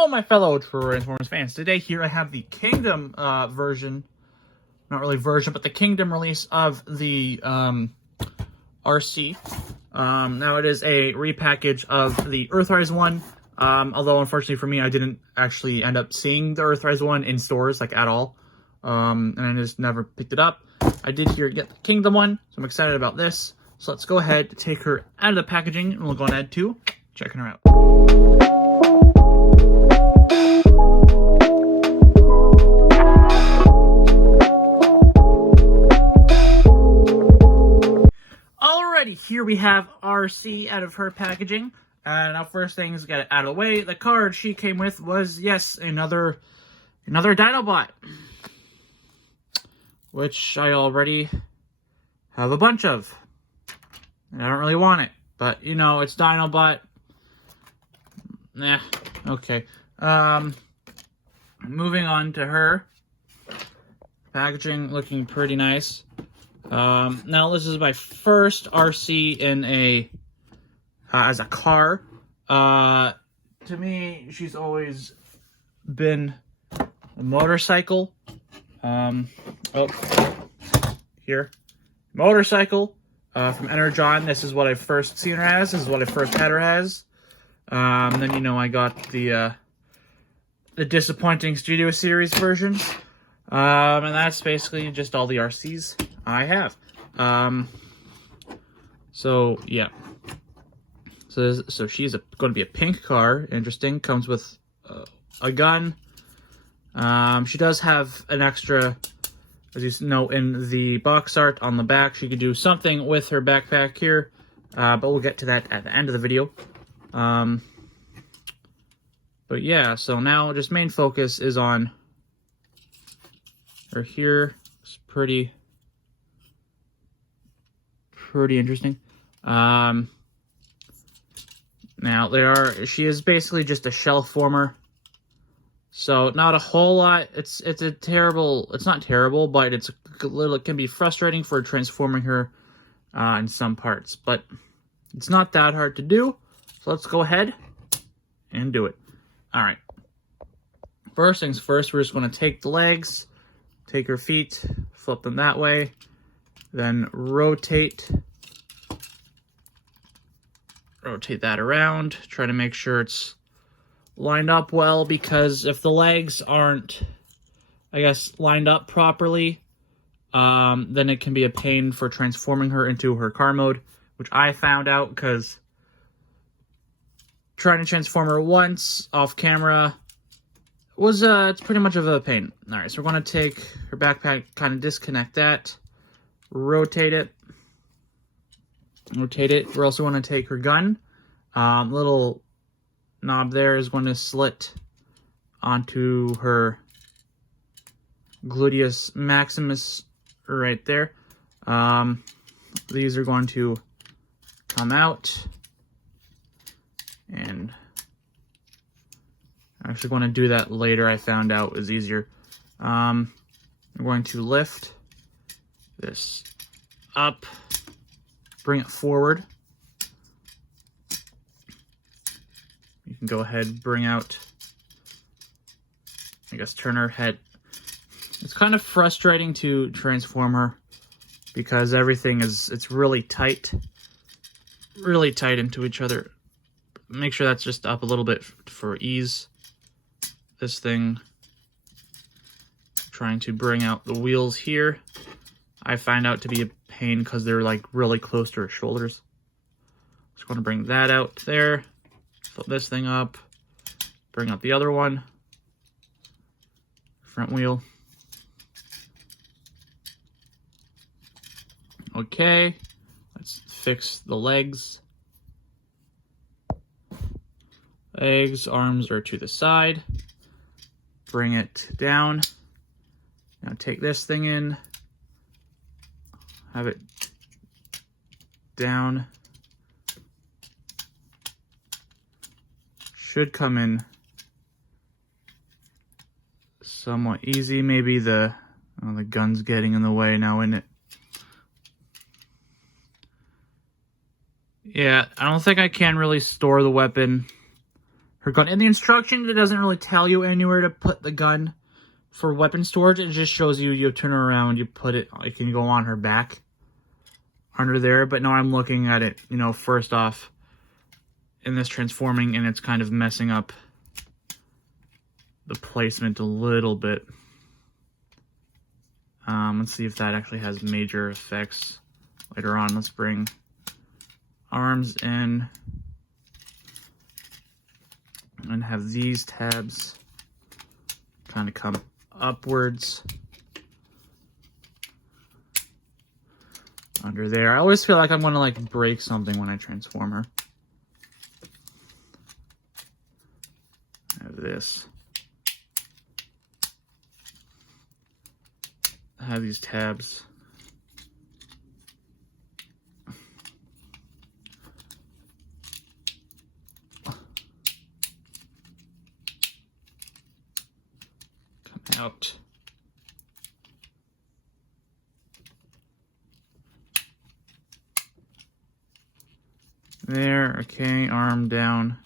Hello, my fellow Transformers fans. Today here I have the Kingdom version, not really version, but the Kingdom release of the Arcee. Now it is a repackage of the Earthrise one, although unfortunately for me I didn't actually end up seeing the Earthrise one in stores, like, at all, and I just never picked it up. I did here get the Kingdom one, so I'm excited about this. So let's go ahead and take her out of the packaging, and we'll go ahead to checking her out. Here we have Arcee out of her packaging. Now first things, get it out of the way. The card she came with was, yes, another Dinobot, which I already have a bunch of. And I don't really want it, but you know, it's Dinobot. Nah, okay. Moving on to her. Packaging looking pretty nice. Now this is my first Arcee in as a car. To me, she's always been a motorcycle. Here. Motorcycle, from Energon. This is what I first seen her as. This is what I first had her as. Then, you know, I got the disappointing Studio Series versions. And that's basically just all the Arcees I have. So yeah. So she's going to be a pink car. Interesting. Comes with a gun. She does have an extra, as you know, in the box art on the back. She could do something with her backpack here, but we'll get to that at the end of the video. But yeah, so now just main focus is on her here. It's pretty interesting. Now she is basically just a shell former, so not a whole lot. It's not terrible, but it can be frustrating for transforming her in some parts, but it's not that hard to do. So let's go ahead and do it. All right. First things first, we're just going to take the legs, take her feet, flip them that way, then rotate that around. Try to make sure it's lined up well, because if the legs aren't, I guess, lined up properly, then it can be a pain for transforming her into her car mode, which I found out because trying to transform her once off camera was it's pretty much of a pain. All right, so we're going to take her backpack, kind of disconnect that, rotate it. We're also going to take her gun. Little knob there is going to slit onto her gluteus maximus right there. These are going to come out, and I'm actually going to do that later. I found out was easier. I'm going to lift this up, bring it forward. You can go ahead, bring out, I guess, turn her head. It's kind of frustrating to transform her because everything it's really tight into each other. Make sure that's just up a little bit for ease. This thing, trying to bring out the wheels here, I find out to be a pain because they're like really close to her shoulders. Just going to bring that out there, flip this thing up, bring up the other one, front wheel. Okay, let's fix the legs. Legs, arms are to the side. Bring it down. Now take this thing in. Have it down. Should come in somewhat easy. Maybe the gun's getting in the way now, isn't it? Yeah, I don't think I can really store the weapon her gun. In the instructions, it doesn't really tell you anywhere to put the gun for weapon storage. It just shows you, you turn her around, you put it, it can go on her back under there. But now I'm looking at it, you know, first off in this transforming, and it's kind of messing up the placement a little bit. Let's see if that actually has major effects later on. Let's bring arms in and have these tabs kind of come upwards under there. I always feel like I'm going to like break something when I transform her. I have this. I have these tabs. Come out. There, okay, arm down.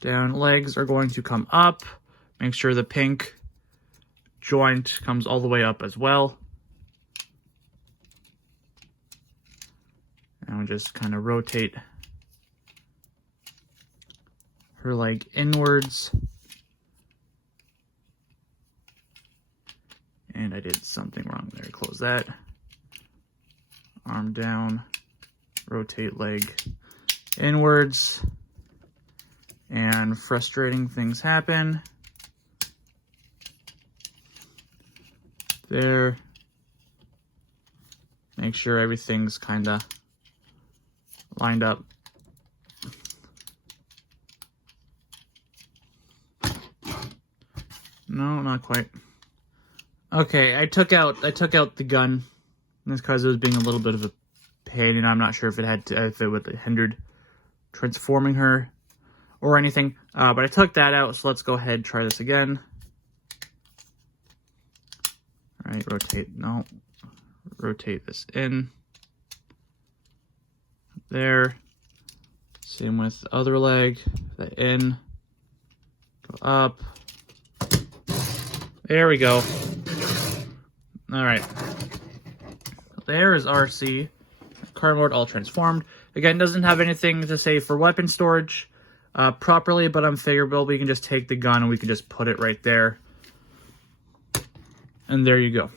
Down, legs are going to come up. Make sure the pink joint comes all the way up as well. And just kind of rotate her leg inwards. And I did something wrong there. Close that. Arm down. Rotate leg inwards. And frustrating things happen. There. Make sure everything's kind of lined up. No, not quite. Okay, I took out the gun. That's because it was being a little bit of a pain, and I'm not sure if it would have hindered transforming her or anything. But I took that out, so let's go ahead and try this again. All right, rotate this in. There. Same with the other leg. The in. Go up. There we go. All right. There is Arcee. Card mode all transformed. Again, doesn't have anything to say for weapon storage properly, but I'm figurable. We can just take the gun and we can just put it right there. And there you go.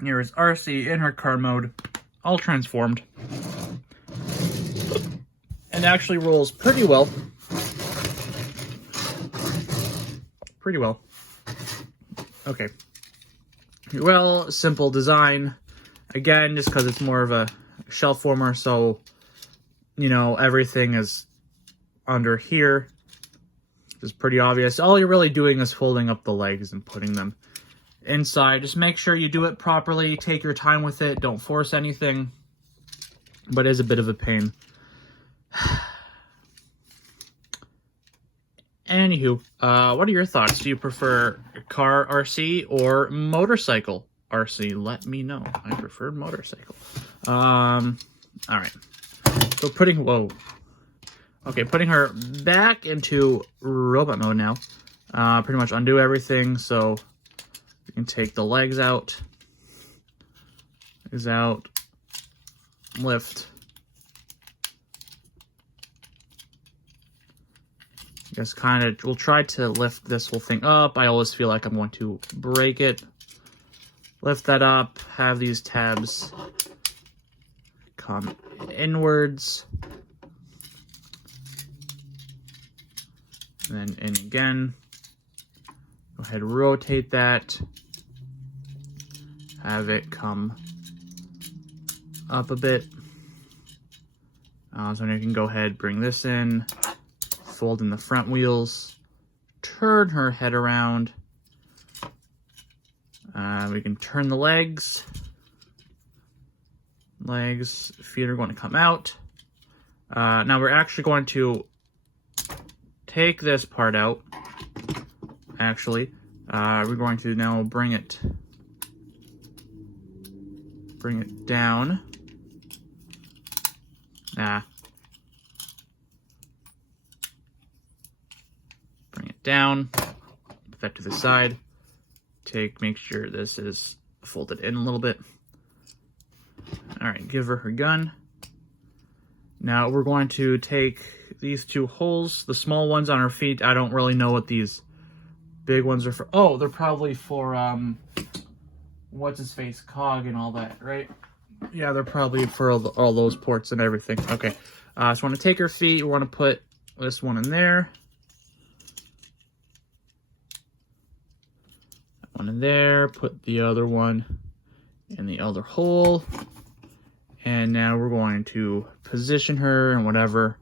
Here is Arcee in her card mode, all transformed. And actually rolls pretty well. Pretty well. Okay. Well, simple design. Again, just because it's more of a shell former, so, you know, everything is under here. It's pretty obvious. All you're really doing is folding up the legs and putting them inside. Just make sure you do it properly. Take your time with it. Don't force anything. But it is a bit of a pain. Anywho, what are your thoughts? Do you prefer car Arcee or motorcycle Arcee? Let me know. I prefer motorcycle. Alright. So putting her back into robot mode now. Pretty much undo everything, so you can take the legs out. Legs out. Lift. Just kind of, we'll try to lift this whole thing up. I always feel like I'm going to break it. Lift that up. Have these tabs come inwards. And then in again. Go ahead and rotate that. Have it come up a bit. So now you can go ahead, bring this in. Fold in the front wheels, turn her head around. We can turn the legs. Feet are going to come out. Now we're actually going to take this part out. Actually, we're going to now bring it bring it down. Bring it down. Put that to the side. Make sure this is folded in a little bit. All right, give her her gun. Now we're going to take these two holes, the small ones on her feet. I don't really know what these big ones are for. Oh, they're probably for, what's his face, Cog and all that, right? Yeah, they're probably for all those ports and everything. Okay, so I want to take her feet. We want to put this one in there. That one in there. Put the other one in the other hole. And now we're going to position her in whatever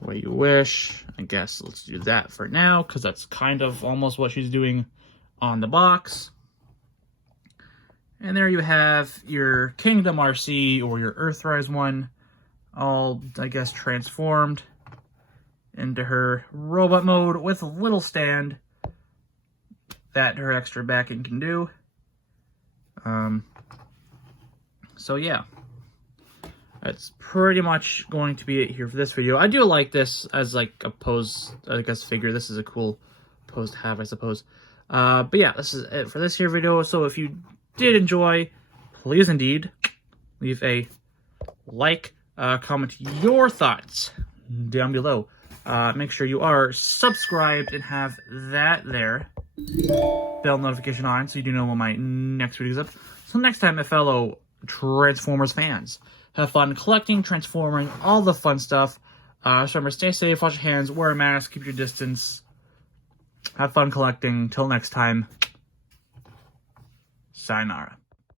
way you wish. I guess let's do that for now, because that's kind of almost what she's doing on the box. And there you have your Kingdom Arcee, or your Earthrise one, all, I guess, transformed into her robot mode with a little stand that her extra backing can do. So yeah. That's pretty much going to be it here for this video. I do like this as like a pose, I guess, figure. This is a cool pose to have, I suppose. But yeah, this is it for this here video. So if you did enjoy, please indeed leave a like, comment your thoughts down below. Make sure you are subscribed and have that there. Bell notification on so you do know when my next video is up. So next time, my fellow Transformers fans, have fun collecting, transforming, all the fun stuff. So remember, stay safe, wash your hands, wear a mask, keep your distance. Have fun collecting. Till next time, sayonara.